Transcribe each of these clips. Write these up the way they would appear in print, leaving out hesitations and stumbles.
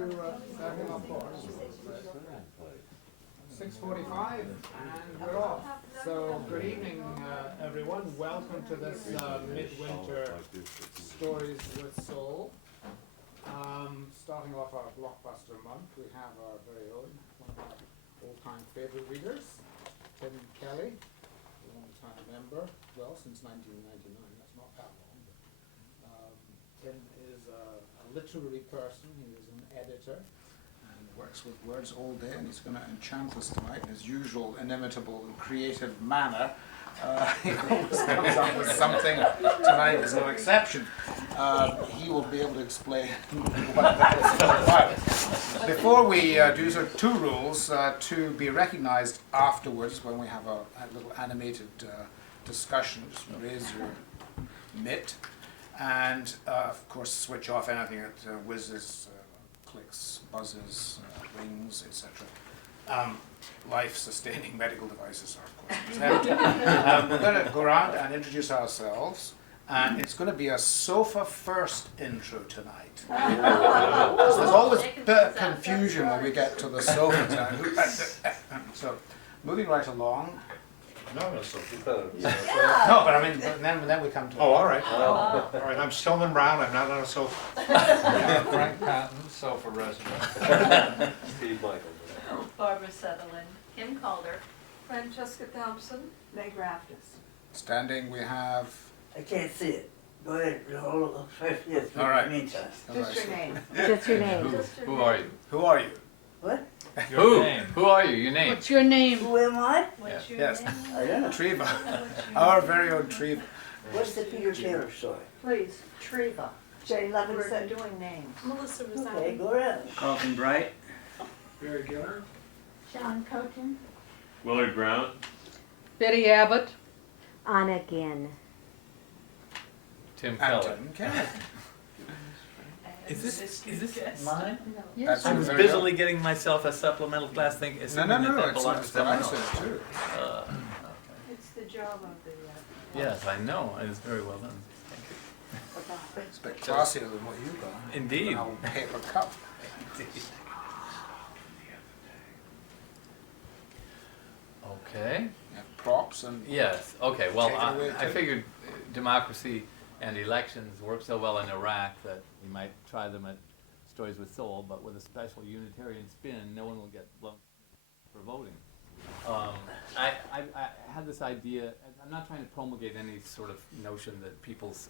you setting up for us? 6:45 and we're off. So good evening everyone. Welcome to this midwinter Stories with Soul. Starting off our blockbuster month, we have our very own, one of our old-time favorite readers, Tim Kelly, a long-time member, well, since 1999, that's not that long. But, Tim is a literary person, he is an editor, and works with words all day, and he's going to enchant us tonight in his usual inimitable and creative manner. He always comes up with something. Tonight is no exception. He will be able to explain what that is all about. Before we do so, two rules to be recognized afterwards when we have a little animated discussion. Just raise your mitt, and of course switch off anything that whizzes, clicks, buzzes, rings, etc. Life-sustaining medical devices are, of course, exempt. We're going to go around and introduce ourselves, and it's going to be a sofa-first intro tonight. There's always a bit of confusion when we get to the sofa. So, moving right along. No, sofa. No, but I mean, then we come to. Oh, all right. All right. I'm Stillman Brown. I'm not on a sofa. Frank Patton, sofa resident. Steve Michael. Barbara Sutherland, Kim Calder, Francesca Thompson, Meg Raftis. Standing, we have. I can't see it. Go ahead. Yes, All right. meantime. Just your name. Just your name. Who are you? Who are you? What? Your name. Who are you? Your name. What's your name? Who am I? what's your Yes. name? I don't know. Treva. Our very own Treva. What's the Peter Taylor story? Please, Treva. J. Levinson. Doing names. Melissa Okay, go ahead. Carlton Bright. Barry Giller. Sean Coton. Willard Brown. Betty Abbott. Anna Ginn. Tim And Keller. Tim Kelly. Is this mine? That's I was very busily getting myself a supplemental class thing. No, assuming no, that it's belongs to what I someone said else. too. Okay. It's the job of the. Yes, I know. It's very well done. Thank It's a bit classier than what you've got. Indeed. An old paper cup. you. Okay. Yeah, props and. Yes. Okay. Well, Take it away, I Tim. figured democracy and elections work so well in Iraq that you might try them at Stories with Soul, but with a special Unitarian spin, no one will get blown for voting. I had this idea. I'm not trying to promulgate any sort of notion that people's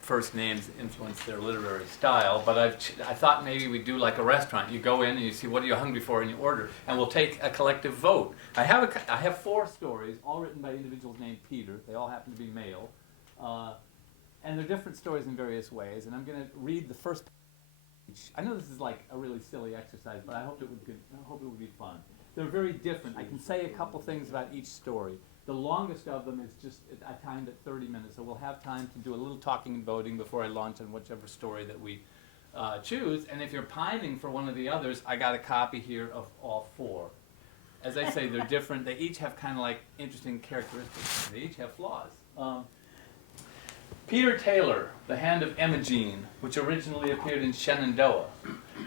first names influence their literary style, but I thought maybe we'd do like a restaurant. You go in and you see what are you hungry for and you order, and we'll take a collective vote. I have 4 stories, all written by individuals named Peter. They all happen to be male, and they're different stories in various ways. And I'm going to read the first page. I know this is like a really silly exercise, but I hope it would be fun. They're very different. I can say a couple things about each story. The longest of them is just, I timed at 30 minutes, so we'll have time to do a little talking and voting before I launch on whichever story that we choose. And if you're pining for one of the others, I got a copy here of all 4. As I say, they're different. They each have kind of like interesting characteristics. They each have flaws. Peter Taylor, The Hand of Imogene, which originally appeared in Shenandoah.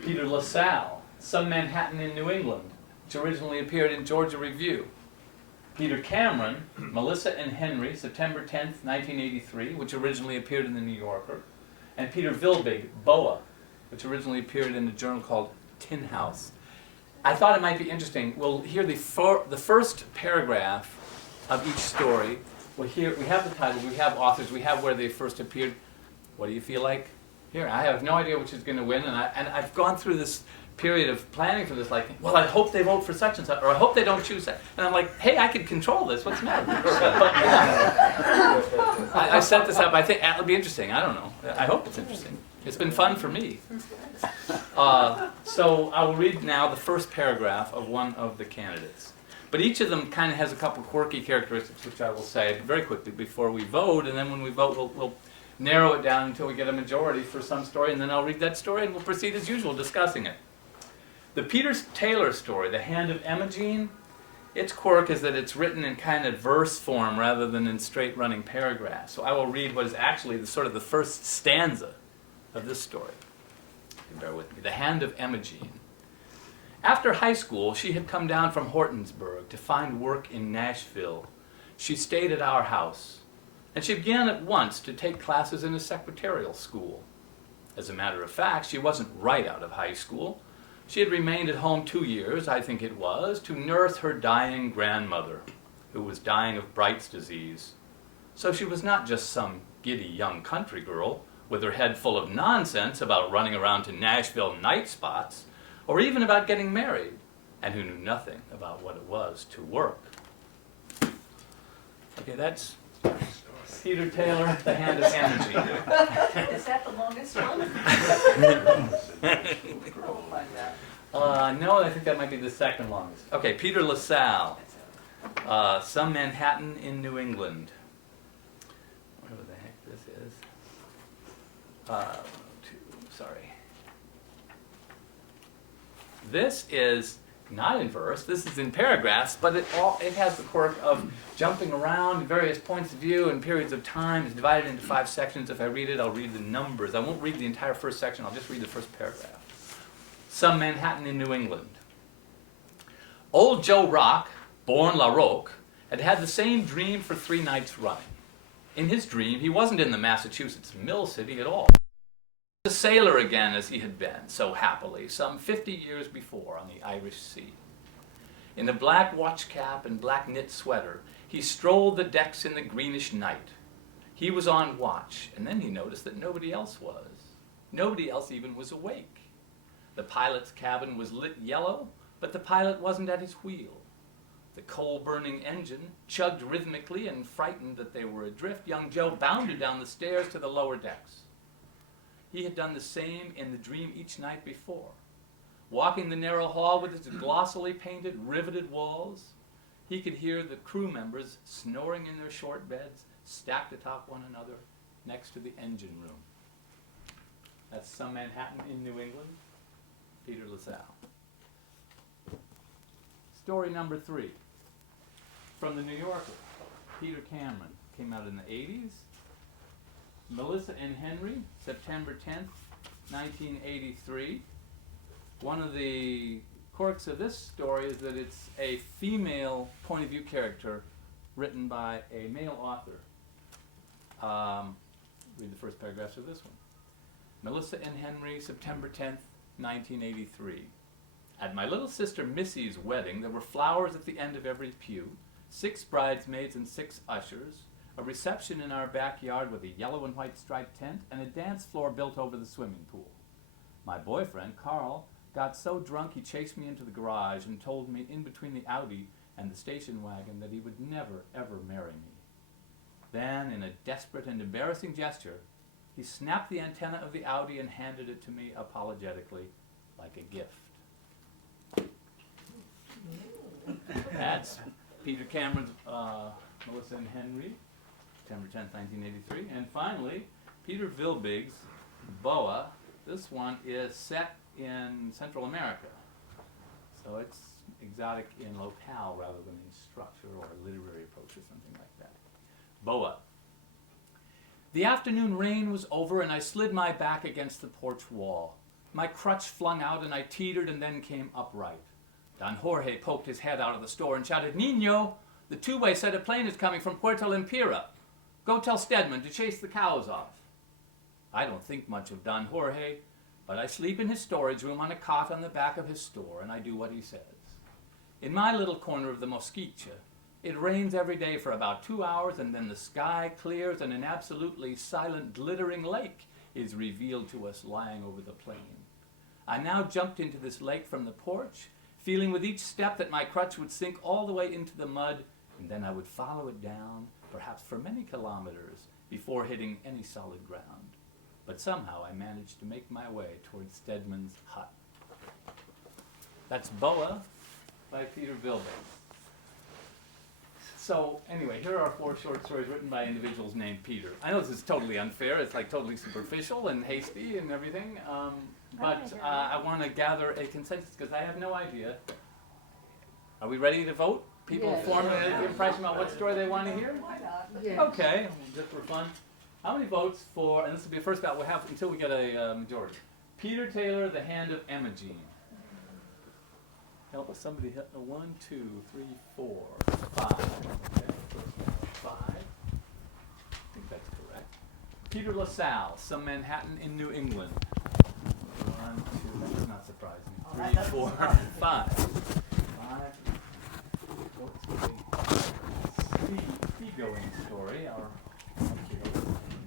Peter LaSalle, Some Manhattan in New England, which originally appeared in Georgia Review. Peter Cameron, Melissa and Henry, September 10th, 1983, which originally appeared in the New Yorker. And Peter Vilbig, Boa, which originally appeared in a journal called Tin House. I thought it might be interesting. We'll hear the first paragraph of each story. We have the title, we have authors, we have where they first appeared. What do you feel like? Here, I have no idea which is going to win, and I've gone through this period of planning for this, like, well, I hope they vote for such and such, or I hope they don't choose that. And I'm like, hey, I can control this. What's the matter? I set this up. I think it'll be interesting. I don't know. I hope it's interesting. It's been fun for me. So I will read now the first paragraph of one of the candidates. But each of them kind of has a couple quirky characteristics, which I will say very quickly before we vote. And then when we vote, we'll narrow it down until we get a majority for some story. And then I'll read that story, and we'll proceed as usual, discussing it. The Peter Taylor story, The Hand of Imogene, its quirk is that it's written in kind of verse form rather than in straight running paragraphs. So I will read what is actually the first stanza of this story. bear with me, The Hand of Imogene. After high school, she had come down from Hortonsburg to find work in Nashville. She stayed at our house, and she began at once to take classes in a secretarial school. As a matter of fact, she wasn't right out of high school. She had remained at home 2 years, I think it was, to nurse her dying grandmother, who was dying of Bright's disease. So she was not just some giddy young country girl with her head full of nonsense about running around to Nashville night spots, or even about getting married, and who knew nothing about what it was to work. Okay, that's Peter Taylor, The Hand of Imogene. Is that the longest one? Oh my God. No, I think that might be the second longest. Okay, Peter LaSalle, Some Manhattan in New England. Whatever the heck this is. Sorry. This is not in verse, this is in paragraphs, but it has the quirk of jumping around various points of view and periods of time. It's divided into 5 sections. If I read it, I'll read the numbers. I won't read the entire first section, I'll just read the first paragraph. Some Manhattan in New England. Old Joe Rock, born La Roque, had had the same dream for 3 nights running. In his dream, he wasn't in the Massachusetts Mill City at all. A sailor again as he had been so happily some 50 years before on the Irish Sea. In a black watch cap and black knit sweater, he strolled the decks in the greenish night. He was on watch, and then he noticed that nobody else was. Nobody else even was awake. The pilot's cabin was lit yellow, but the pilot wasn't at his wheel. The coal-burning engine chugged rhythmically, and frightened that they were adrift, young Joe bounded down the stairs to the lower decks. He had done the same in the dream each night before. Walking the narrow hall with its glossily painted, riveted walls, he could hear the crew members snoring in their short beds, stacked atop one another, next to the engine room. That's Some Manhattan in New England, Peter LaSalle. Story number 3, from the New Yorker, Peter Cameron, came out in the 80s. Melissa and Henry, September 10th, 1983. One of the quirks of this story is that it's a female point of view character written by a male author. Read the first paragraphs of this one. Melissa and Henry, September 10th, 1983. At my little sister Missy's wedding, there were flowers at the end of every pew, 6 bridesmaids and 6 ushers, a reception in our backyard with a yellow and white striped tent, and a dance floor built over the swimming pool. My boyfriend, Carl, got so drunk he chased me into the garage and told me in between the Audi and the station wagon that he would never, ever marry me. Then, in a desperate and embarrassing gesture, he snapped the antenna of the Audi and handed it to me apologetically, like a gift. That's Peter Cameron's Melissa and Henry, September 10th, 1983. And finally, Peter Vilgig's Boa. This one is set in Central America. So it's exotic in locale rather than in structure or a literary approach or something like that. Boa. The afternoon rain was over and I slid my back against the porch wall. My crutch flung out and I teetered and then came upright. Don Jorge poked his head out of the store and shouted, "Niño, the two-way said a plane is coming from Puerto Lempira. Go tell Stedman to chase the cows off." I don't think much of Don Jorge, but I sleep in his storage room on a cot on the back of his store, and I do what he says. In my little corner of the Mosquitia, it rains every day for about 2 hours, and then the sky clears and an absolutely silent, glittering lake is revealed to us lying over the plain. I now jumped into this lake from the porch, feeling with each step that my crutch would sink all the way into the mud, and then I would follow it down, perhaps for many kilometers, before hitting any solid ground. But somehow I managed to make my way towards Stedman's hut. That's Boa by Peter Vilgig. So anyway, here are 4 short stories written by individuals named Peter. I know this is totally unfair, it's like totally superficial and hasty and everything, but I want to gather a consensus because I have no idea. Are we ready to vote? People form an impression about what story they want to hear? Why not? Yes. Okay, just for fun. How many votes for, and this will be the first ballot we'll have until we get a majority. Peter Taylor, The Hand of Emogene. Help us, somebody hit a 1, 2, 3, 4, 5. Okay, first 5. I think that's correct. Peter LaSalle, Some Manhattan in New England. 1, 2, that does not surprise me. 3, 4, 5. 5. Seagoing story.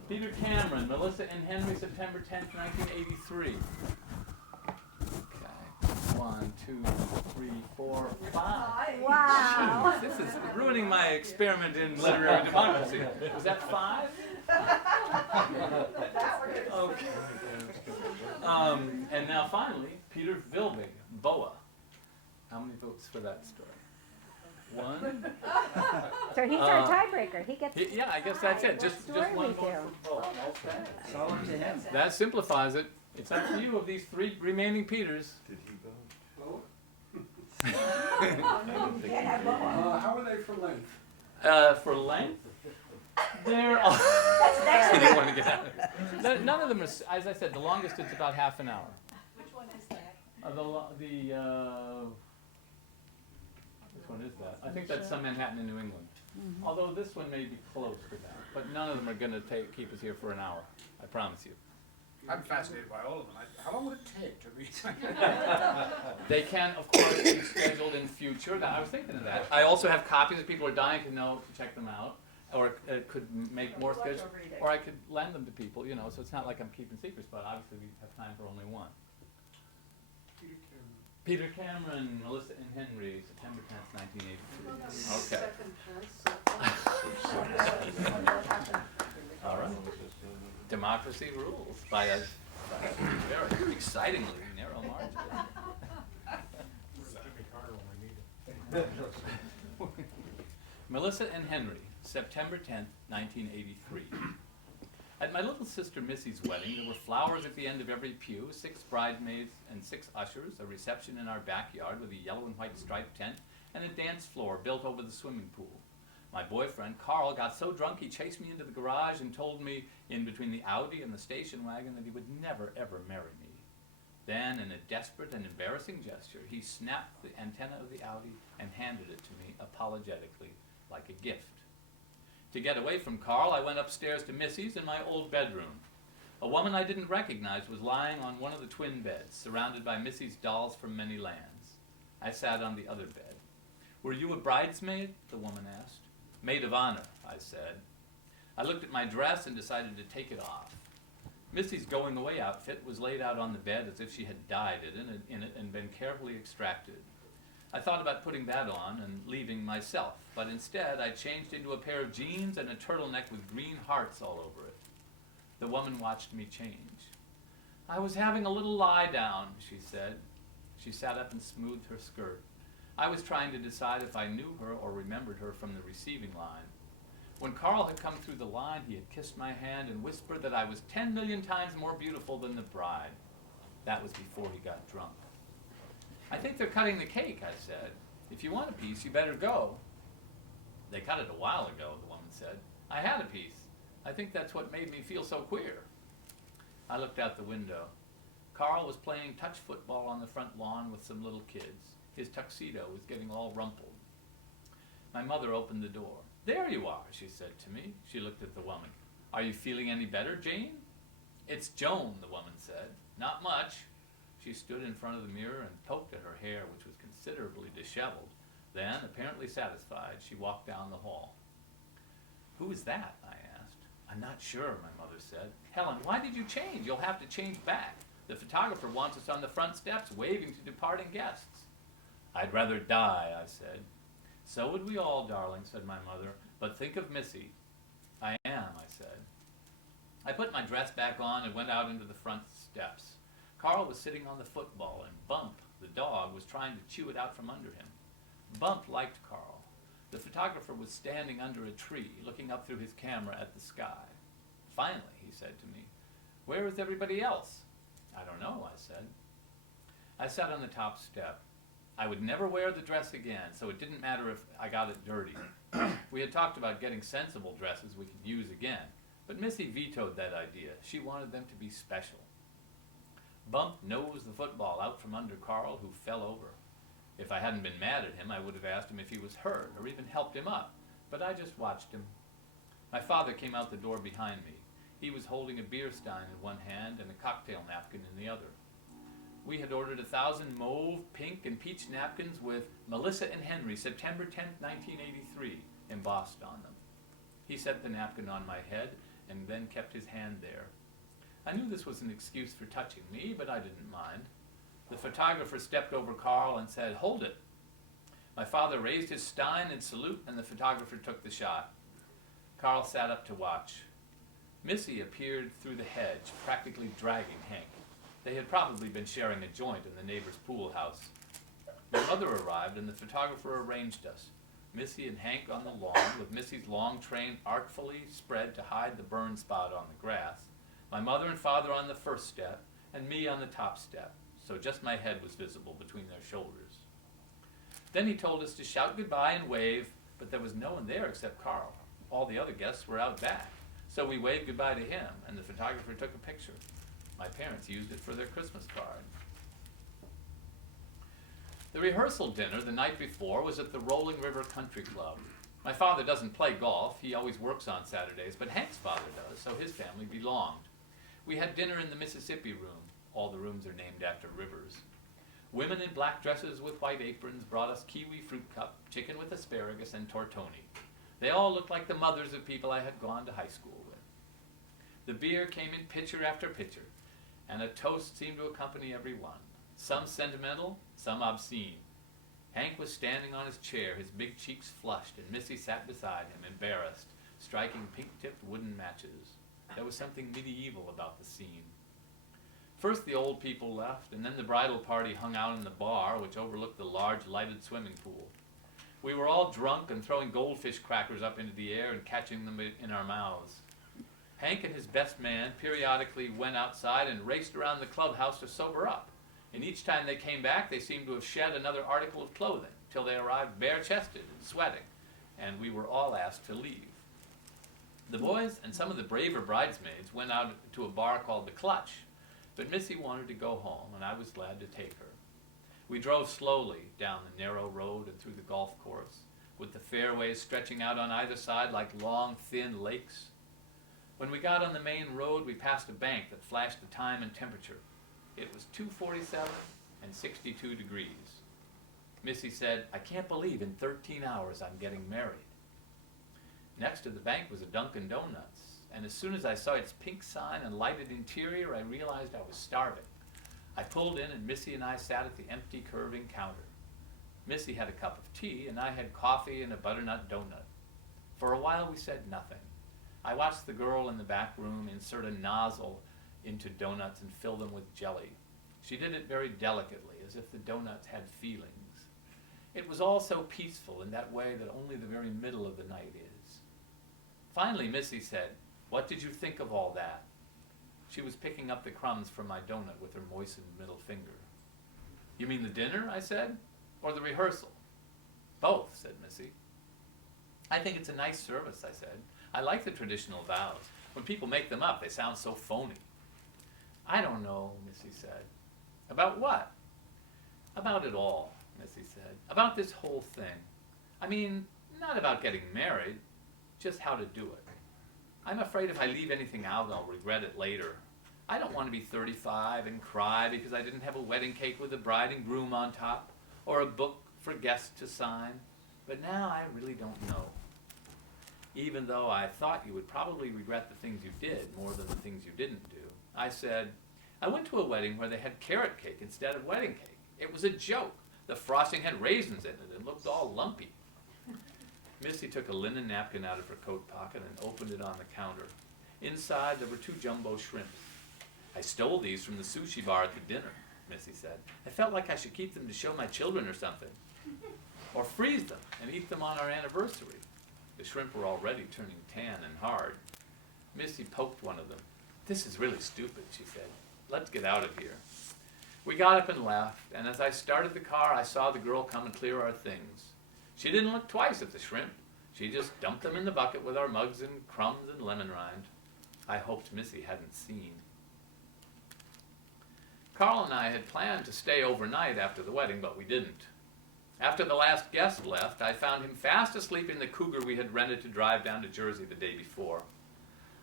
Peter Cameron, Melissa and Henry, September 10th, 1983. Okay. 1, 2, 3, 4, 5. Wow. This is ruining my experiment in literary democracy. Was that 5? Okay. And now finally, Peter Vilgig, Boa. How many votes for that story? 1. So he's our tiebreaker. He gets. Yeah, I guess that's it. Just Story one we vote do. for Boa. Okay. It's all up to him. That simplifies it. It's up to you of these 3 remaining Peters. Did he vote? How are they for length? For length, they're all. I didn't want to get out of it. None of them are, as I said, the longest is about half an hour. Which one is that? Which one is that? I think that's Some Manhattan in New England. Although this one may be close to that, but none of them are going to keep us here for an hour. I promise you. I'm fascinated by all of them. How long would it take to read? They can, of course, be scheduled in future. I was thinking of that. I also have copies if people are dying to know to check them out, or could make more schedules, or I could lend them to people. You know, so it's not like I'm keeping secrets, but obviously we have time for only one. Peter Cameron, Melissa and Henry, September 10th, 1983. Okay. All right. Democracy rules by a very excitingly narrow margin. Melissa and Henry, September 10th, 1983. At my little sister Missy's wedding, there were flowers at the end of every pew, 6 bridesmaids and 6 ushers, a reception in our backyard with a yellow and white striped tent, and a dance floor built over the swimming pool. My boyfriend, Carl, got so drunk he chased me into the garage and told me, in between the Audi and the station wagon, that he would never, ever marry me. Then, in a desperate and embarrassing gesture, he snapped the antenna of the Audi and handed it to me apologetically, like a gift. To get away from Carl, I went upstairs to Missy's in my old bedroom. A woman I didn't recognize was lying on one of the twin beds, surrounded by Missy's dolls from many lands. I sat on the other bed. "Were you a bridesmaid?" the woman asked. "Maid of honor," I said. I looked at my dress and decided to take it off. Missy's going-away outfit was laid out on the bed as if she had dyed in it and been carefully extracted. I thought about putting that on and leaving myself, but instead I changed into a pair of jeans and a turtleneck with green hearts all over it. The woman watched me change. "I was having a little lie down," she said. She sat up and smoothed her skirt. I was trying to decide if I knew her or remembered her from the receiving line. When Carl had come through the line, he had kissed my hand and whispered that I was 10 million times more beautiful than the bride. That was before he got drunk. "I think they're cutting the cake," I said. "If you want a piece, you better go." "They cut it a while ago," the woman said. "I had a piece. I think that's what made me feel so queer." I looked out the window. Carl was playing touch football on the front lawn with some little kids. His tuxedo was getting all rumpled. My mother opened the door. "There you are," she said to me. She looked at the woman. "Are you feeling any better, Jane?" "It's Joan," the woman said. "Not much." She stood in front of the mirror and poked at her hair, which was considerably disheveled. Then, apparently satisfied, she walked down the hall. "Who is that?" I asked. "I'm not sure," my mother said. "Helen, why did you change? You'll have to change back. The photographer wants us on the front steps, waving to departing guests." "I'd rather die," I said. "So would we all, darling," said my mother. "But think of Missy." "I am," I said. I put my dress back on and went out into the front steps. Carl was sitting on the football, and Bump, the dog, was trying to chew it out from under him. Bump liked Carl. The photographer was standing under a tree, looking up through his camera at the sky. "Finally," he said to me. "Where is everybody else?" "I don't know," I said. I sat on the top step. I would never wear the dress again, so it didn't matter if I got it dirty. We had talked about getting sensible dresses we could use again, but Missy vetoed that idea. She wanted them to be special. Bump nosed the football out from under Carl, who fell over. If I hadn't been mad at him, I would have asked him if he was hurt or even helped him up, but I just watched him. My father came out the door behind me. He was holding a beer stein in one hand and a cocktail napkin in the other. We had ordered 1,000 mauve, pink, and peach napkins with Melissa and Henry, September 10th, 1983, embossed on them. He set the napkin on my head and then kept his hand there. I knew this was an excuse for touching me, but I didn't mind. The photographer stepped over Carl and said, "Hold it." My father raised his stein in salute, and the photographer took the shot. Carl sat up to watch. Missy appeared through the hedge, practically dragging Hank. They had probably been sharing a joint in the neighbor's pool house. My mother arrived, and the photographer arranged us. Missy and Hank on the lawn, with Missy's long train artfully spread to hide the burn spot on the grass. My mother and father on the first step, and me on the top step, so just my head was visible between their shoulders. Then he told us to shout goodbye and wave, but there was no one there except Carl. All the other guests were out back, so we waved goodbye to him, and the photographer took a picture. My parents used it for their Christmas card. The rehearsal dinner the night before was at the Rolling River Country Club. My father doesn't play golf, he always works on Saturdays, but Hank's father does, so his family belonged. We had dinner in the Mississippi room. All the rooms are named after rivers. Women in black dresses with white aprons brought us kiwi fruit cup, chicken with asparagus, and tortoni. They all looked like the mothers of people I had gone to high school with. The beer came in pitcher after pitcher, and a toast seemed to accompany every one. Some sentimental, some obscene. Hank was standing on his chair, his big cheeks flushed, and Missy sat beside him, embarrassed, striking pink-tipped wooden matches. There was something medieval about the scene. First the old people left, and then the bridal party hung out in the bar, which overlooked the large lighted swimming pool. We were all drunk and throwing goldfish crackers up into the air and catching them in our mouths. Hank and his best man periodically went outside and raced around the clubhouse to sober up, and each time they came back they seemed to have shed another article of clothing, till they arrived bare-chested and sweating, and we were all asked to leave. The boys and some of the braver bridesmaids went out to a bar called The Clutch, but Missy wanted to go home, and I was glad to take her. We drove slowly down the narrow road and through the golf course, with the fairways stretching out on either side like long, thin lakes. When we got on the main road, we passed a bank that flashed the time and temperature. It was 2:47 and 62 degrees. Missy said, "I can't believe in 13 hours I'm getting married." Next to the bank was a Dunkin' Donuts, and as soon as I saw its pink sign and lighted interior, I realized I was starving. I pulled in, and Missy and I sat at the empty, curving counter. Missy had a cup of tea, and I had coffee and a butternut donut. For a while we said nothing. I watched the girl in the back room insert a nozzle into donuts and fill them with jelly. She did it very delicately, as if the donuts had feelings. It was all so peaceful in that way that only the very middle of the night is. Finally, Missy said, "What did you think of all that?" She was picking up the crumbs from my donut with her moistened middle finger. "You mean the dinner?" I said, "or the rehearsal?" "Both," said Missy. "I think it's a nice service," I said. "I like the traditional vows. When people make them up, they sound so phony." "I don't know," Missy said. "About what?" "About it all," Missy said. "About this whole thing. I mean, not about getting married, just how to do it. I'm afraid if I leave anything out, I'll regret it later. I don't want to be 35 and cry because I didn't have a wedding cake with the bride and groom on top, or a book for guests to sign. But now I really don't know. Even though I thought you would probably regret the things you did more than the things you didn't do, I said, I went to a wedding where they had carrot cake instead of wedding cake. It was a joke. The frosting had raisins in it and looked all lumpy." Missy took a linen napkin out of her coat pocket and opened it on the counter. Inside there were 2 jumbo shrimps. "I stole these from the sushi bar at the dinner," Missy said. "I felt like I should keep them to show my children or something. Or freeze them and eat them on our anniversary." The shrimp were already turning tan and hard. Missy poked one of them. "This is really stupid," she said. "Let's get out of here." We got up and left, and as I started the car, I saw the girl come and clear our things. She didn't look twice at the shrimp. She just dumped them in the bucket with our mugs and crumbs and lemon rind. I hoped Missy hadn't seen. Carl and I had planned to stay overnight after the wedding, but we didn't. After the last guest left, I found him fast asleep in the Cougar we had rented to drive down to Jersey the day before.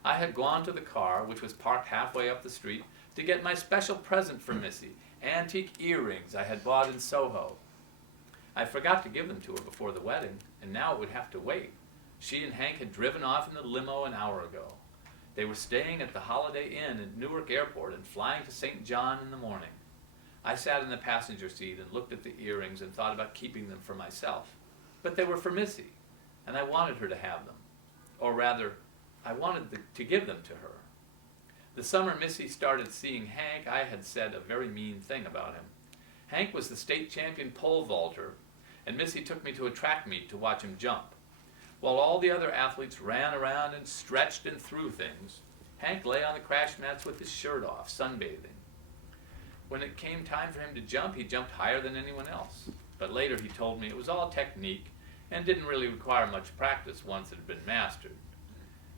I had gone to the car, which was parked halfway up the street, to get my special present for Missy, antique earrings I had bought in Soho. I forgot to give them to her before the wedding, and now it would have to wait. She and Hank had driven off in the limo an hour ago. They were staying at the Holiday Inn at Newark Airport and flying to St. John in the morning. I sat in the passenger seat and looked at the earrings and thought about keeping them for myself. But they were for Missy, and I wanted her to have them. Or rather, I wanted to give them to her. The summer Missy started seeing Hank, I had said a very mean thing about him. Hank was the state champion pole vaulter, and Missy took me to a track meet to watch him jump. While all the other athletes ran around and stretched and threw things, Hank lay on the crash mats with his shirt off, sunbathing. When it came time for him to jump, he jumped higher than anyone else. But later he told me it was all technique and didn't really require much practice once it had been mastered.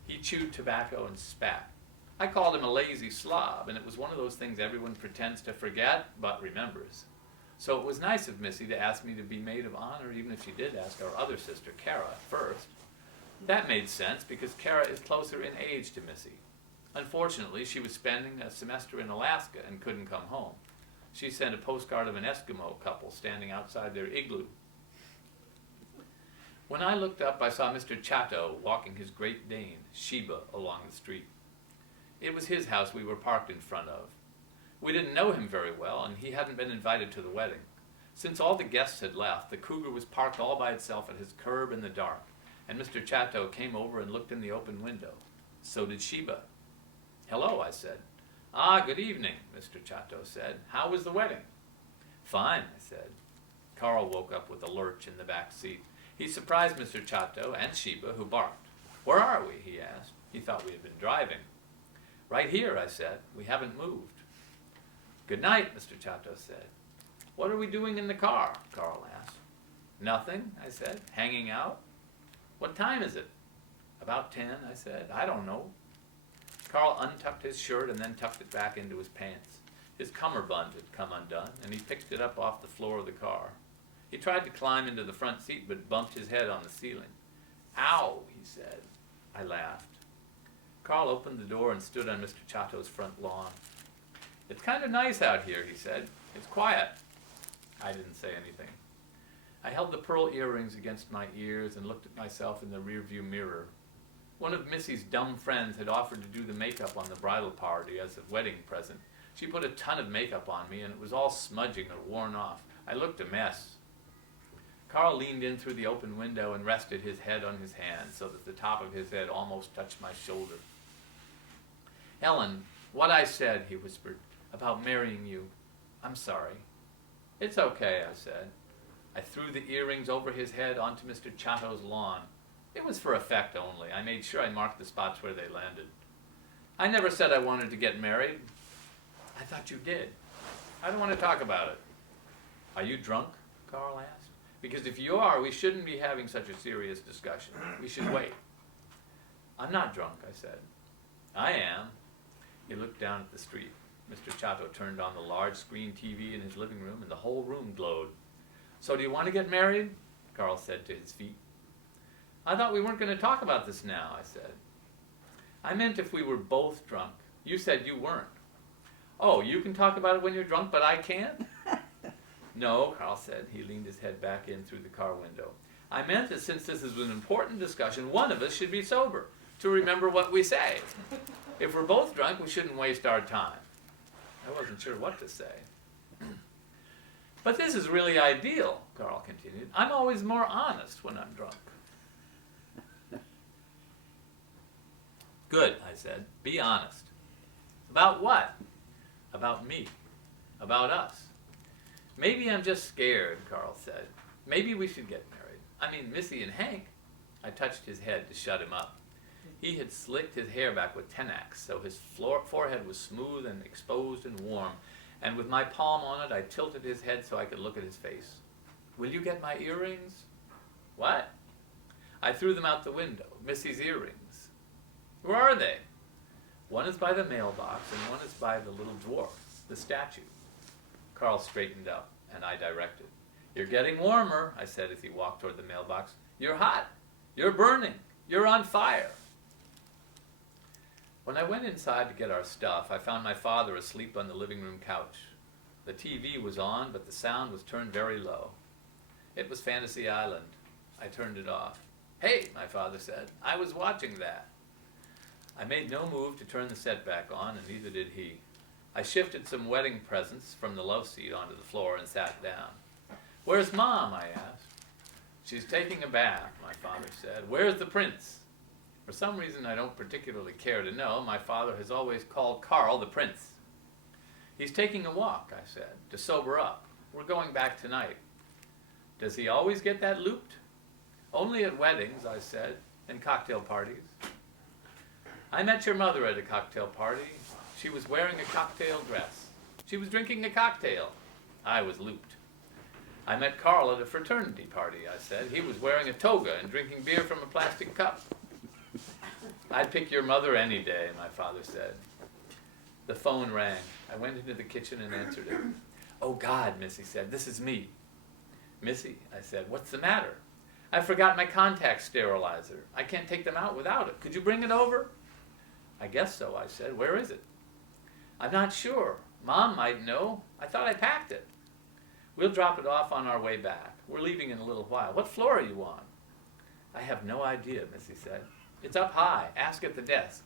He chewed tobacco and spat. I called him a lazy slob, and it was one of those things everyone pretends to forget but remembers. So it was nice of Missy to ask me to be maid of honor, even if she did ask our other sister, Kara, first. That made sense because Kara is closer in age to Missy. Unfortunately, she was spending a semester in Alaska and couldn't come home. She sent a postcard of an Eskimo couple standing outside their igloo. When I looked up, I saw Mr. Chateau walking his Great Dane, Sheba, along the street. It was his house we were parked in front of. We didn't know him very well, and he hadn't been invited to the wedding. Since all the guests had left, the Cougar was parked all by itself at his curb in the dark, and Mr. Chateau came over and looked in the open window. So did Sheba. "Hello," I said. "Ah, good evening," Mr. Chateau said. "How was the wedding?" "Fine," I said. Carl woke up with a lurch in the back seat. He surprised Mr. Chateau and Sheba, who barked. "Where are we?" he asked. He thought we had been driving. "Right here," I said. "We haven't moved." "Good night," Mr. Chateau said. "What are we doing in the car?" Carl asked. "Nothing," I said. "Hanging out." "What time is it?" "About 10," I said. "I don't know." Carl untucked his shirt and then tucked it back into his pants. His cummerbund had come undone, and he picked it up off the floor of the car. He tried to climb into the front seat, but bumped his head on the ceiling. "Ow," he said. I laughed. Carl opened the door and stood on Mr. Chateau's front lawn. "It's kind of nice out here," he said. "It's quiet." I didn't say anything. I held the pearl earrings against my ears and looked at myself in the rearview mirror. One of Missy's dumb friends had offered to do the makeup on the bridal party as a wedding present. She put a ton of makeup on me, and it was all smudging or worn off. I looked a mess. Carl leaned in through the open window and rested his head on his hand so that the top of his head almost touched my shoulder. "Ellen, what I said," he whispered, "about marrying you, I'm sorry." "It's okay," I said. I threw the earrings over his head onto Mr. Chateau's lawn. It was for effect only. I made sure I marked the spots where they landed. "I never said I wanted to get married." "I thought you did." "I don't want to talk about it." "Are you drunk?" Carl asked. "Because if you are, we shouldn't be having such a serious discussion. We should wait." "I'm not drunk," I said. "I am." He looked down at the street. Mr. Chateau turned on the large screen TV in his living room, and the whole room glowed. "So do you want to get married?" Carl said to his feet. "I thought we weren't going to talk about this now," I said. "I meant if we were both drunk. You said you weren't." "Oh, you can talk about it when you're drunk, but I can't?" "No," Carl said. He leaned his head back in through the car window. "I meant that since this is an important discussion, one of us should be sober, to remember what we say. If we're both drunk, we shouldn't waste our time." I wasn't sure what to say. "But this is really ideal," Carl continued. "I'm always more honest when I'm drunk." "Good," I said. "Be honest." "About what?" "About me. About us." "Maybe I'm just scared," Carl said. "Maybe we should get married. I mean, Missy and Hank." I touched his head to shut him up. He had slicked his hair back with Tenax, so his forehead was smooth and exposed and warm, and with my palm on it, I tilted his head so I could look at his face. "Will you get my earrings?" "What?" I threw them out the window. Missy's earrings. "Where are they?" "One is by the mailbox, and one is by the little dwarf, the statue." Carl straightened up, and I directed. "You're getting warmer," I said as he walked toward the mailbox. "You're hot. You're burning. You're on fire." When I went inside to get our stuff, I found my father asleep on the living room couch. The TV was on, but the sound was turned very low. It was Fantasy Island. I turned it off. "Hey," my father said, "I was watching that." I made no move to turn the set back on, and neither did he. I shifted some wedding presents from the love seat onto the floor and sat down. "Where's Mom?" I asked. "She's taking a bath," my father said. "Where's the prince?" For some reason I don't particularly care to know, my father has always called Carl the prince. "He's taking a walk," I said, "to sober up. We're going back tonight." "Does he always get that looped?" "Only at weddings," I said, "and cocktail parties." "I met your mother at a cocktail party. She was wearing a cocktail dress. She was drinking a cocktail. I was looped." "I met Carl at a fraternity party," I said. "He was wearing a toga and drinking beer from a plastic cup." "I'd pick your mother any day," my father said. The phone rang. I went into the kitchen and answered it. "Oh, God," Missy said, "this is me." "Missy," I said, "what's the matter?" "I forgot my contact sterilizer. I can't take them out without it. Could you bring it over?" "I guess so," I said. "Where is it?" "I'm not sure. Mom might know. I thought I packed it." "We'll drop it off on our way back. We're leaving in a little while. What floor are you on?" "I have no idea," Missy said. "It's up high. Ask at the desk."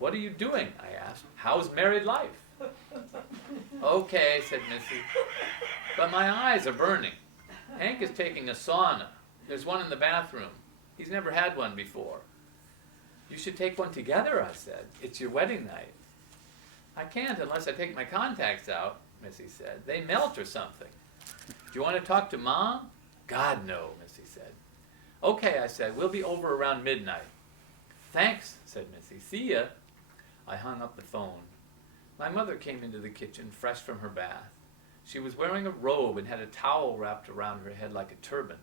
"What are you doing?" I asked. "How's married life?" "Okay," said Missy. "But my eyes are burning. Hank is taking a sauna. There's one in the bathroom. He's never had one before." "You should take one together," I said. "It's your wedding night." "I can't unless I take my contacts out," Missy said. "They melt or something." "Do you want to talk to Mom?" "God, no," Missy said. "Okay," I said. "We'll be over around midnight." "Thanks," said Missy. "See ya." I hung up the phone. My mother came into the kitchen fresh from her bath. She was wearing a robe and had a towel wrapped around her head like a turban.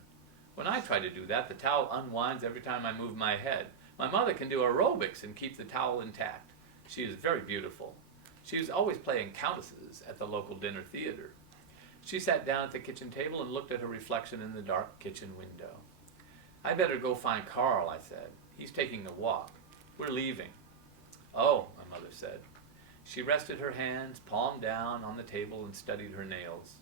When I try to do that, the towel unwinds every time I move my head. My mother can do aerobics and keep the towel intact. She is very beautiful. She was always playing countesses at the local dinner theater. She sat down at the kitchen table and looked at her reflection in the dark kitchen window. "I better go find Carl," I said. "He's taking a walk. We're leaving." "Oh," my mother said. She rested her hands, palm down, on the table and studied her nails.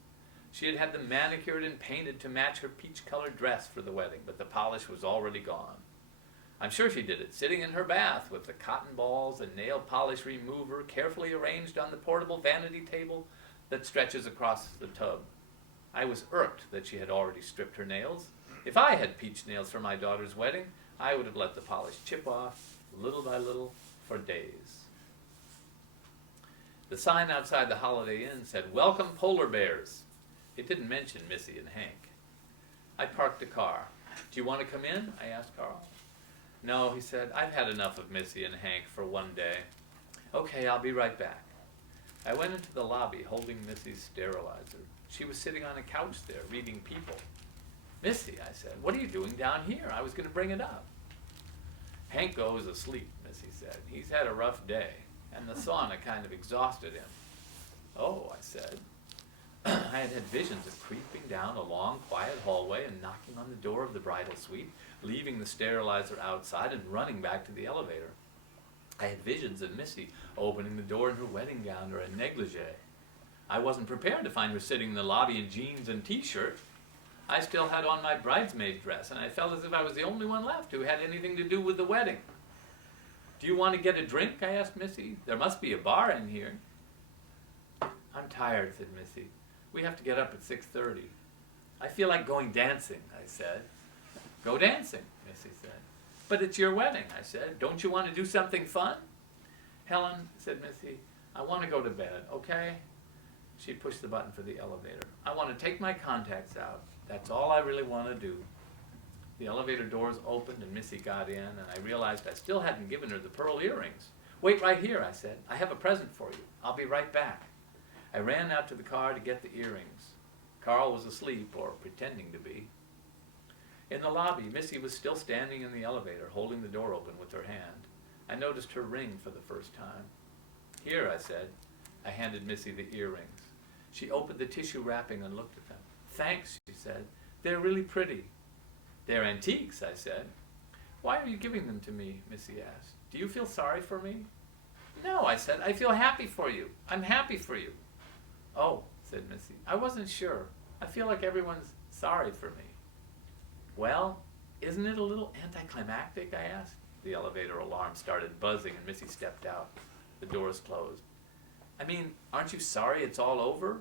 She had had them manicured and painted to match her peach-colored dress for the wedding, but the polish was already gone. I'm sure she did it, sitting in her bath with the cotton balls and nail polish remover carefully arranged on the portable vanity table that stretches across the tub. I was irked that she had already stripped her nails. If I had peach nails for my daughter's wedding, I would have let the polish chip off, little by little, for days. The sign outside the Holiday Inn said, "Welcome Polar Bears." It didn't mention Missy and Hank. I parked the car. "Do you want to come in?" I asked Carl. "No," he said. "I've had enough of Missy and Hank for one day." "Okay, I'll be right back." I went into the lobby holding Missy's sterilizer. She was sitting on a couch there, reading People. "Missy," I said, "what are you doing down here? I was going to bring it up." "Hank goes asleep," Missy said. "He's had a rough day, and the sauna kind of exhausted him." "Oh," I said. I had had visions of creeping down a long, quiet hallway and knocking on the door of the bridal suite, leaving the sterilizer outside and running back to the elevator. I had visions of Missy opening the door in her wedding gown or a negligee. I wasn't prepared to find her sitting in the lobby in jeans and t-shirt. I still had on my bridesmaid dress, and I felt as if I was the only one left who had anything to do with the wedding. "Do you want to get a drink?" I asked Missy. "There must be a bar in here." "I'm tired," said Missy. "We have to get up at 6:30. "I feel like going dancing," I said. "Go dancing," Missy said. "But it's your wedding," I said. "Don't you want to do something fun?" "Helen," said Missy, "I want to go to bed, okay?" She pushed the button for the elevator. "I want to take my contacts out. That's all I really want to do." The elevator doors opened and Missy got in, and I realized I still hadn't given her the pearl earrings. "Wait right here," I said. "I have a present for you. I'll be right back." I ran out to the car to get the earrings. Carl was asleep, or pretending to be. In the lobby, Missy was still standing in the elevator, holding the door open with her hand. I noticed her ring for the first time. "Here," I said. I handed Missy the earrings. She opened the tissue wrapping and looked at them. "Thanks," she said. "They're really pretty." "They're antiques," I said. "Why are you giving them to me?" Missy asked. "Do you feel sorry for me?" "No," I said. "I feel happy for you. I'm happy for you." "Oh," said Missy. "I wasn't sure. I feel like everyone's sorry for me." "Well, isn't it a little anticlimactic?" I asked. The elevator alarm started buzzing and Missy stepped out. The doors closed. "I mean, aren't you sorry it's all over?"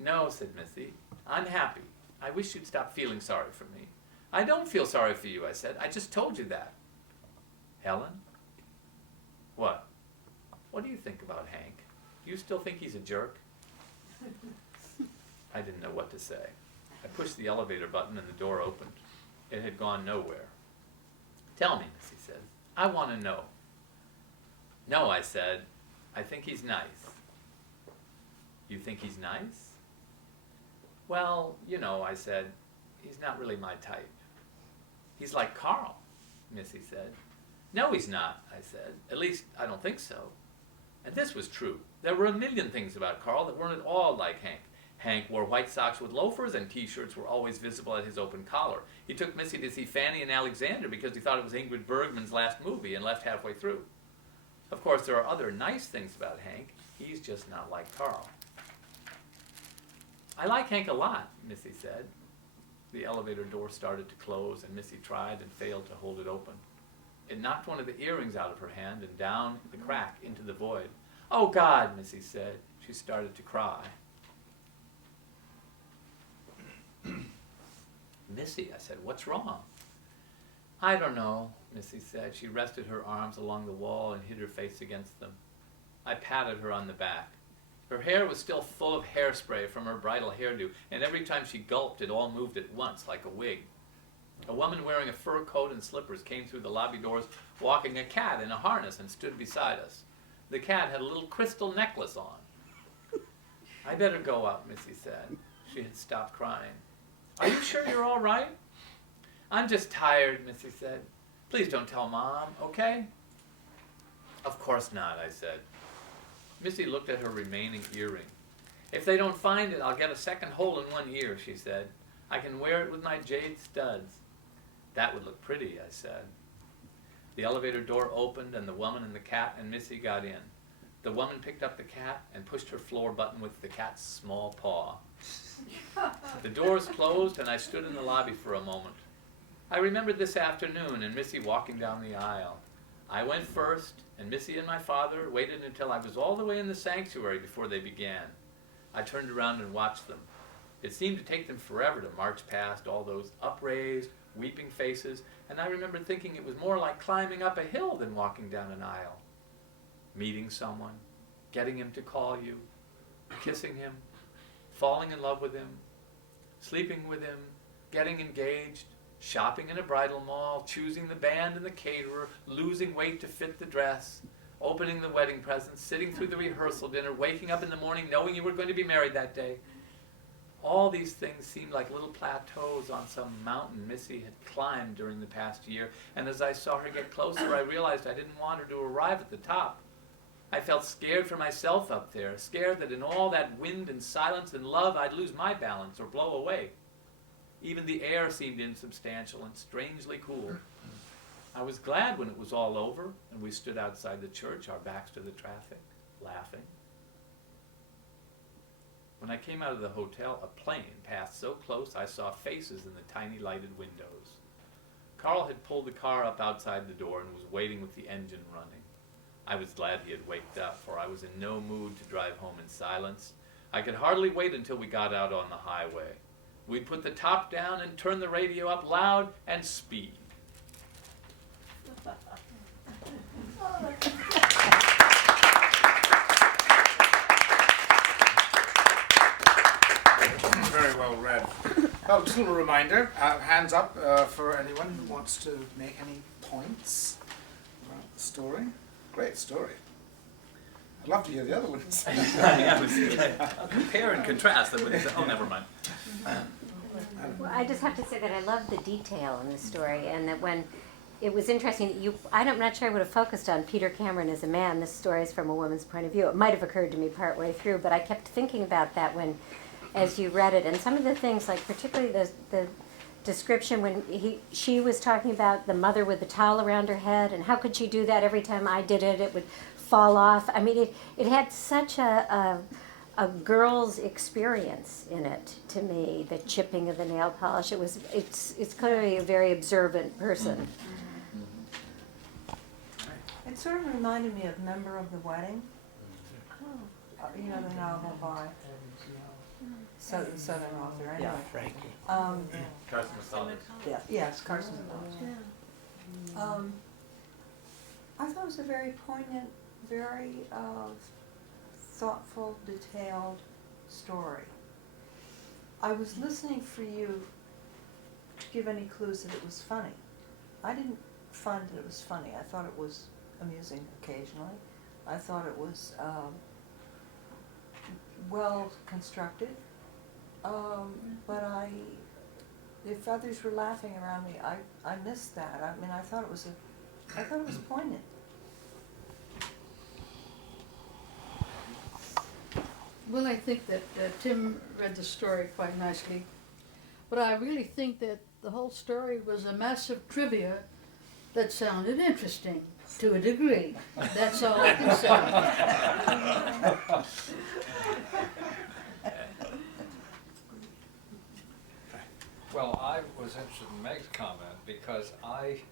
"No," said Missy. "I'm happy. I wish you'd stop feeling sorry for me." "I don't feel sorry for you," I said. "I just told you that." "Helen?" "What? What do you think about Hank? Do you still think he's a jerk?" I didn't know what to say. I pushed the elevator button and the door opened. It had gone nowhere. "Tell me," Missy said. "I want to know." "No," I said. "I think he's nice." "You think he's nice?" "Well, you know," I said, "he's not really my type." "He's like Carl," Missy said. "No, he's not," I said. "At least, I don't think so." And this was true. There were a million things about Carl that weren't at all like Hank. Hank wore white socks with loafers and T-shirts were always visible at his open collar. He took Missy to see Fanny and Alexander because he thought it was Ingrid Bergman's last movie and left halfway through. Of course, there are other nice things about Hank. He's just not like Carl. "I like Hank a lot," Missy said. The elevator door started to close and Missy tried and failed to hold it open. It knocked one of the earrings out of her hand and down the crack into the void. "Oh, God," Missy said. She started to cry. "Missy," I said, "what's wrong?" "I don't know," Missy said. She rested her arms along the wall and hid her face against them. I patted her on the back. Her hair was still full of hairspray from her bridal hairdo, and every time she gulped, it all moved at once, like a wig. A woman wearing a fur coat and slippers came through the lobby doors, walking a cat in a harness, and stood beside us. The cat had a little crystal necklace on. "I better go up," Missy said. She had stopped crying. "Are you sure you're all right?" "I'm just tired," Missy said. "Please don't tell Mom, okay?" "Of course not," I said. Missy looked at her remaining earring. "If they don't find it, I'll get a second hole in one ear," she said. "I can wear it with my jade studs." "That would look pretty," I said. The elevator door opened and the woman and the cat and Missy got in. The woman picked up the cat and pushed her floor button with the cat's small paw. The doors closed and I stood in the lobby for a moment. I remembered this afternoon and Missy walking down the aisle. I went first, and Missy and my father waited until I was all the way in the sanctuary before they began. I turned around and watched them. It seemed to take them forever to march past all those upraised, weeping faces, and I remember thinking it was more like climbing up a hill than walking down an aisle. Meeting someone, getting him to call you, kissing him, falling in love with him, sleeping with him, getting engaged, shopping in a bridal mall, choosing the band and the caterer, losing weight to fit the dress, opening the wedding presents, sitting through the rehearsal dinner, waking up in the morning knowing you were going to be married that day. All these things seemed like little plateaus on some mountain Missy had climbed during the past year, and as I saw her get closer, I realized I didn't want her to arrive at the top. I felt scared for myself up there, scared that in all that wind and silence and love I'd lose my balance or blow away. Even the air seemed insubstantial and strangely cool. I was glad when it was all over and we stood outside the church, our backs to the traffic, laughing. When I came out of the hotel, a plane passed so close I saw faces in the tiny lighted windows. Carl had pulled the car up outside the door and was waiting with the engine running. I was glad he had waked up, for I was in no mood to drive home in silence. I could hardly wait until we got out on the highway. We'd put the top down and turn the radio up loud and speed. Very well read. Well, just a little reminder, hands up for anyone who wants to make any points about the story. Great story. I'd love to hear the other ones. I'll compare and contrast them with oh, never mind. Well, I just have to say that I love the detail in the story, and that when it was interesting that I'm not sure I would have focused on Peter Cameron as a man. This story is from a woman's point of view. It might have occurred to me partway through, but I kept thinking about that as you read it, and some of the things, like particularly the description when she was talking about the mother with the towel around her head, and how could she do that? Every time I did it, it would fall off. I mean, it had such a girl's experience in it to me. The chipping of the nail polish. It's clearly a very observant person. It sort of reminded me of Member of the Wedding. You know, the novel by Southern author, anyway. Frankie. Carson McCullers. Yes, Carson McCullers. I thought it was a very poignant, very thoughtful, detailed story. I was listening for you to give any clues that it was funny. I didn't find that it was funny. I thought it was amusing occasionally. I thought it was well constructed. But if others were laughing around me, I missed that. I mean, I thought it was poignant. Well, I think that Tim read the story quite nicely, but I really think that the whole story was a massive trivia that sounded interesting to a degree. That's all I can say. Well, I was interested in Meg's comment because I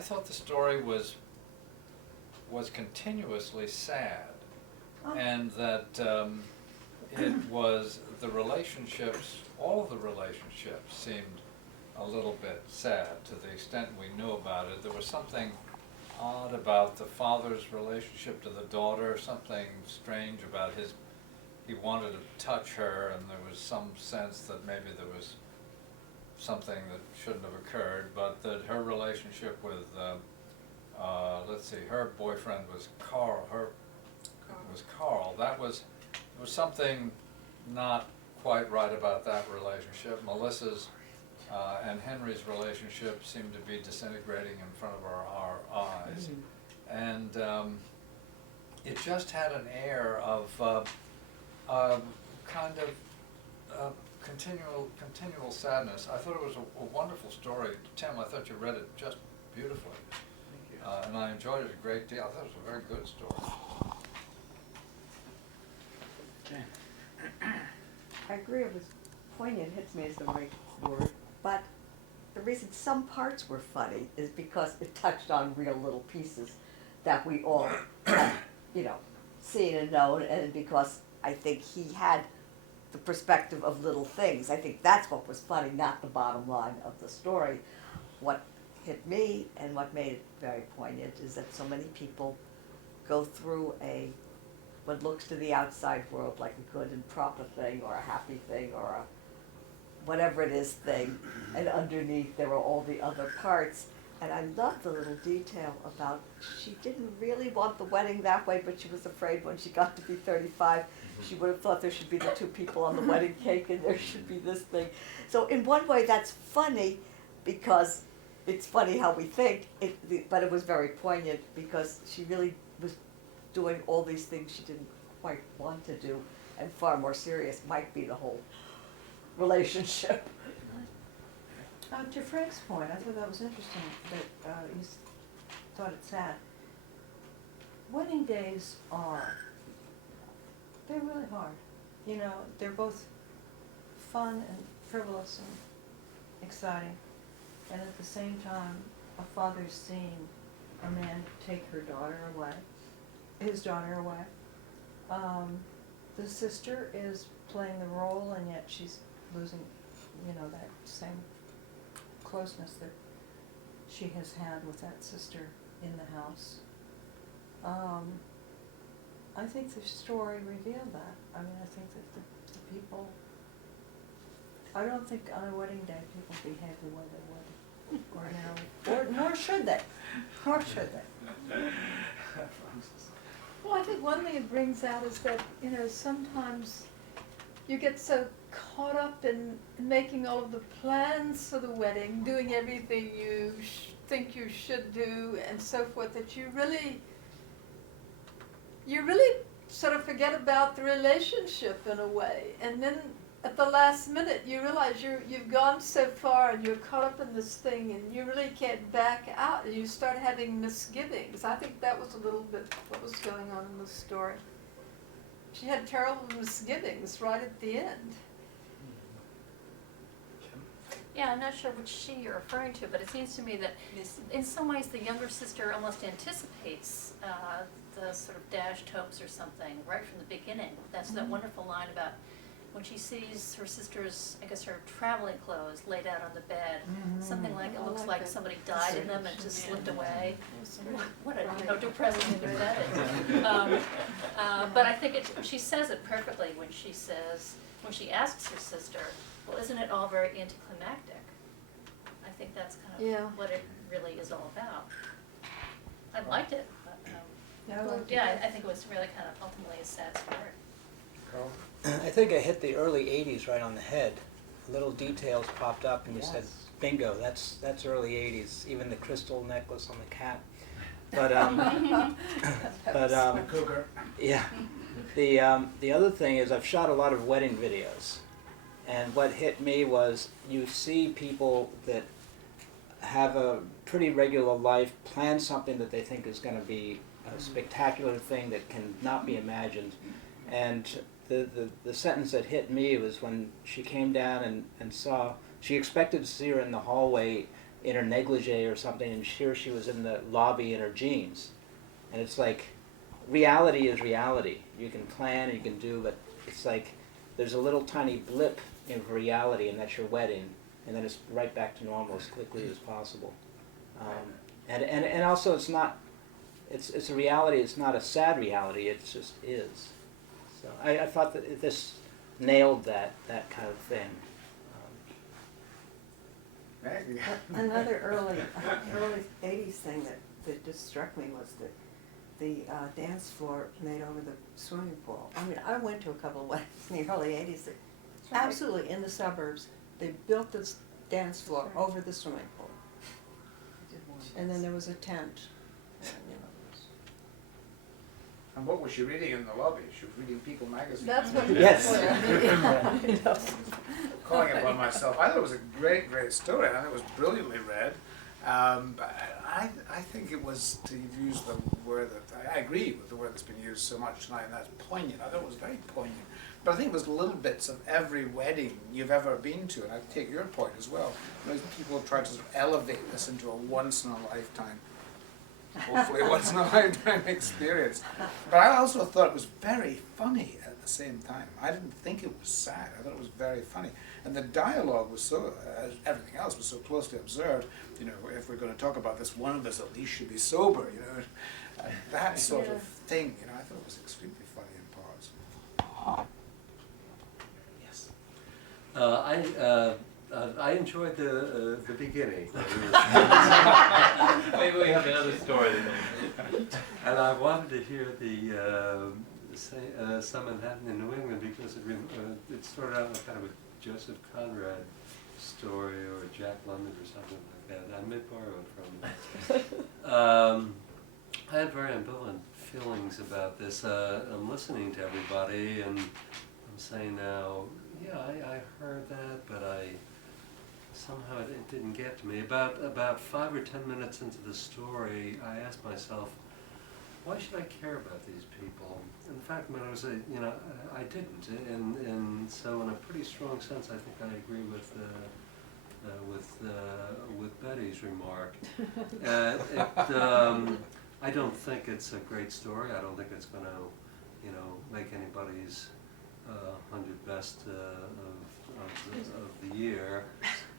thought the story was continuously sad, and that it was the relationships, all of the relationships seemed a little bit sad to the extent we knew about it. There was something odd about the father's relationship to the daughter, something strange about he wanted to touch her, and there was some sense that maybe there was something that shouldn't have occurred, but that her relationship with, let's see, her boyfriend was Carl. There was something not quite right about that relationship. Melissa's and Henry's relationship seemed to be disintegrating in front of our eyes. And it just had an air of kind of continual sadness. I thought it was a wonderful story. Tim, I thought you read it just beautifully. Thank you. And I enjoyed it a great deal. I thought it was a very good story. I agree, it was poignant, hits me as the right word, but the reason some parts were funny is because it touched on real little pieces that we all had, seen and known, and because I think he had the perspective of little things. I think that's what was funny, not the bottom line of the story. What hit me and what made it very poignant is that so many people go through what looks to the outside world like a good and proper thing or a happy thing or a whatever it is thing, and underneath there are all the other parts. And I love the little detail about she didn't really want the wedding that way, but she was afraid when she got to be 35, she would have thought there should be the two people on the wedding cake and there should be this thing. So in one way that's funny because it's funny how we think, but it was very poignant because she really was doing all these things she didn't quite want to do, and far more serious might be the whole relationship. To Frank's point, I thought that was interesting that you thought it sad. Wedding days they're really hard. They're both fun and frivolous and exciting, and at the same time, a father's seeing a man take his daughter away. The sister is playing the role, and yet she's losing, that same closeness that she has had with that sister in the house. I think the story revealed that. I mean, I think that the people, I don't think on a wedding day people behave the way they would ordinarily, nor should they. Well, I think one thing it brings out is that, sometimes you get so caught up in making all of the plans for the wedding, doing everything you think you should do and so forth, that you really sort of forget about the relationship in a way. And then at the last minute you realize you've gone so far and you're caught up in this thing and you really can't back out, and you start having misgivings. I think that was a little bit what was going on in the story. She had terrible misgivings right at the end. Yeah, I'm not sure which she you're referring to, but it seems to me that in some ways the younger sister almost anticipates the sort of dashed hopes or something right from the beginning. That's that wonderful line about when she sees her sister's, I guess her traveling clothes laid out on the bed, something like it looks like somebody died in them and just slipped away. What a depressing thing that is. But I think she says it perfectly when she asks her sister, well, isn't it all very anticlimactic? I think that's kind of what it really is all about. I liked it, but I think it was really kind of ultimately a sad story. Carl? I think I hit the early 80s right on the head. Little details popped up and you said, bingo, that's early 80s, even the crystal necklace on the cat. But, The cougar. yeah. The other thing is I've shot a lot of wedding videos. And what hit me was you see people that have a pretty regular life plan something that they think is going to be a spectacular thing that can not be imagined. And the sentence that hit me was when she came down and saw, she expected to see her in the hallway in her negligee or something, and here she was in the lobby in her jeans. And it's like, reality is reality. You can plan, you can do, but it's like there's a little tiny blip in reality, and that's your wedding, and then it's right back to normal as quickly as possible. And also it's not, it's a reality, it's not a sad reality, it just is. So I thought that this nailed that kind of thing. Another early 80s thing that just struck me was the dance floor made over the swimming pool. I mean, I went to a couple of weddings in the early 80s that absolutely in the suburbs, they built this dance floor over the swimming pool. And then there was a tent. And what was she reading in the lobby? She was reading People magazine. That's what Yes. Calling upon myself. I thought it was a great, great story. I thought it was brilliantly read. But I think it was, to use the word that, I agree with the word that's been used so much tonight, and that's poignant. I thought it was very poignant. But I think it was little bits of every wedding you've ever been to, and I take your point as well. Those people have tried to sort of elevate this into a once-in-a-lifetime, hopefully once-in-a-lifetime experience. But I also thought it was very funny at the same time. I didn't think it was sad. I thought it was very funny. And the dialogue was so, as everything else was so closely observed. You know, if we're going to talk about this, one of us at least should be sober, you know. That sort of thing, you know, I thought it was extremely funny in parts. Yes. I enjoyed the beginning. Maybe we have another story. And I wanted to hear the Some Manhattan in New England because it started out like kind of a Joseph Conrad story or Jack London or something like that. I may borrow it from you. I had very ambivalent feelings about this. I'm listening to everybody and I'm saying now, yeah, I heard that, but somehow it didn't get to me. About 5 or 10 minutes into the story, I asked myself, why should I care about these people? And the fact of the matter was, I didn't. And so, in a pretty strong sense, I think I agree with Betty's remark. I don't think it's a great story. I don't think it's going to, make anybody's 100 best of the year.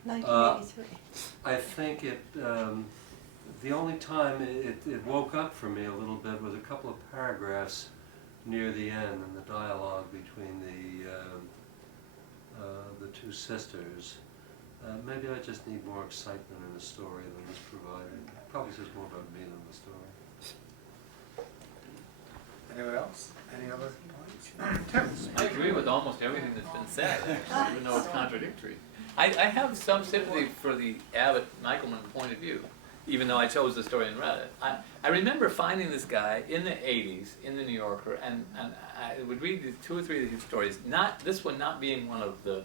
1983. I think the only time it woke up for me a little bit was a couple of paragraphs near the end in the dialogue between the two sisters. Maybe I just need more excitement in the story than was provided. It probably says more about me than the story. Anyone else? Any other points? Tim? I agree with almost everything that's been said, actually, even though it's contradictory. I have some sympathy for the Abbott Michelman point of view, even though I chose the story and read it. I remember finding this guy in the 80s in the New Yorker, and I would read the 2 or 3 of his stories, this one not being one of the,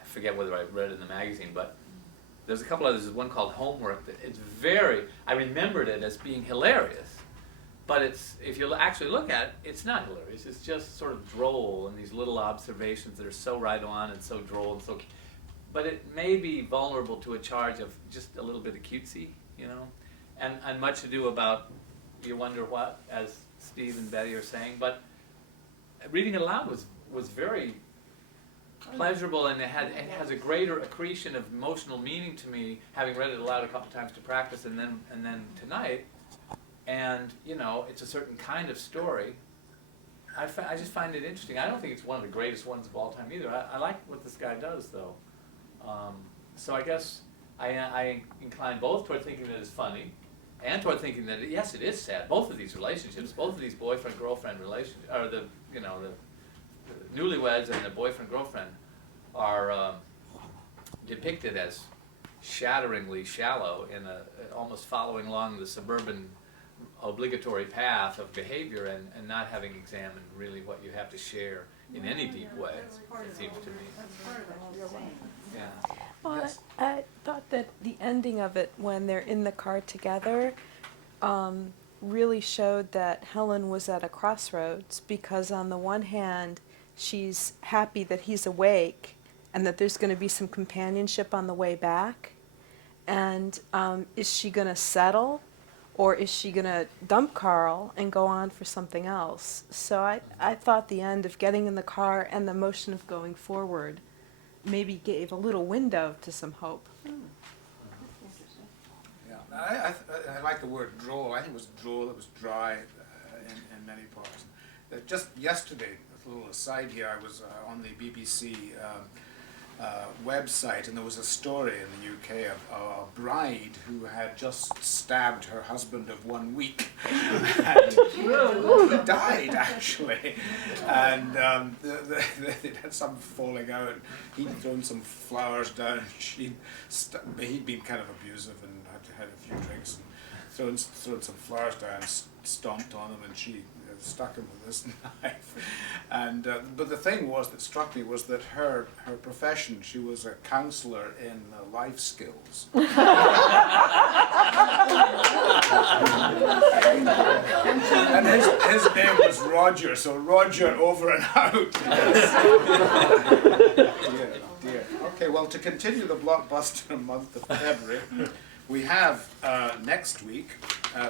I forget whether I read it in the magazine, but there's a couple others. There's one called Homework that it's very, I remembered it as being hilarious, but if you actually look at it, it's not hilarious. It's just sort of droll, and these little observations that are so right on and so droll and so, but it may be vulnerable to a charge of just a little bit of cutesy, you know, and much ado about you wonder what, as Steve and Betty are saying, but reading it aloud was very pleasurable, and it has a greater accretion of emotional meaning to me, having read it aloud a couple times to practice, and then tonight. And you know, it's a certain kind of story. I just find it interesting. I don't think it's one of the greatest ones of all time either. I like what this guy does, though. So I guess I incline both toward thinking that it's funny, and toward thinking that yes, it is sad. Both of these relationships, both of these boyfriend-girlfriend relationships, or the newlyweds and the boyfriend-girlfriend, are depicted as shatteringly shallow in almost following along the suburban obligatory path of behavior, and not having examined really what you have to share in any deep way, it seems to me. Yeah. Well, I thought that the ending of it, when they're in the car together, really showed that Helen was at a crossroads, because on the one hand, she's happy that he's awake and that there's going to be some companionship on the way back. And is she going to settle, or is she going to dump Carl and go on for something else? So I thought the end of getting in the car and the motion of going forward maybe gave a little window to some hope. Yeah, I like the word droll. I think it was droll, it was dry in many parts. Just yesterday, a little aside here, I was on the BBC website, and there was a story in the UK of a bride who had just stabbed her husband of 1 week. And he died, actually. And they had some falling out. He'd thrown some flowers down, and he'd been kind of abusive and had a few drinks, and thrown some flowers down, stomped on them, and she stuck him with this knife. And but the thing that struck me was that her profession, she was a counsellor in life skills. And his name was Roger, so Roger over and out. Dear. Okay, well, to continue the blockbuster month of February, we have next week,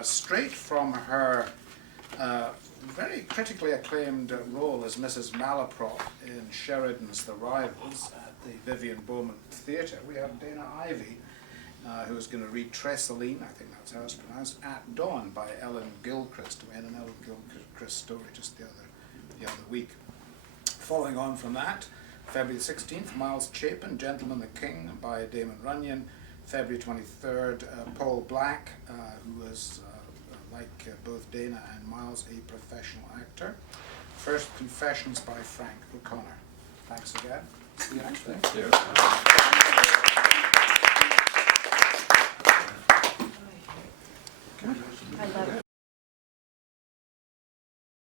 straight from her very critically acclaimed role as Mrs. Malaprop in Sheridan's The Rivals at the Vivian Beaumont Theatre, we have Dana Ivey, who is going to read Tresseline, I think that's how it's pronounced, at Dawn by Ellen Gilchrist. We had an Ellen Gilchrist story just the other week. Following on from that, February 16th, Miles Chapin, Gentleman the King by Damon Runyon. February 23rd, Paul Black, who is like both Dana and Miles, a professional actor. First Confessions by Frank O'Connor. Thanks again. See you next week. Thank you.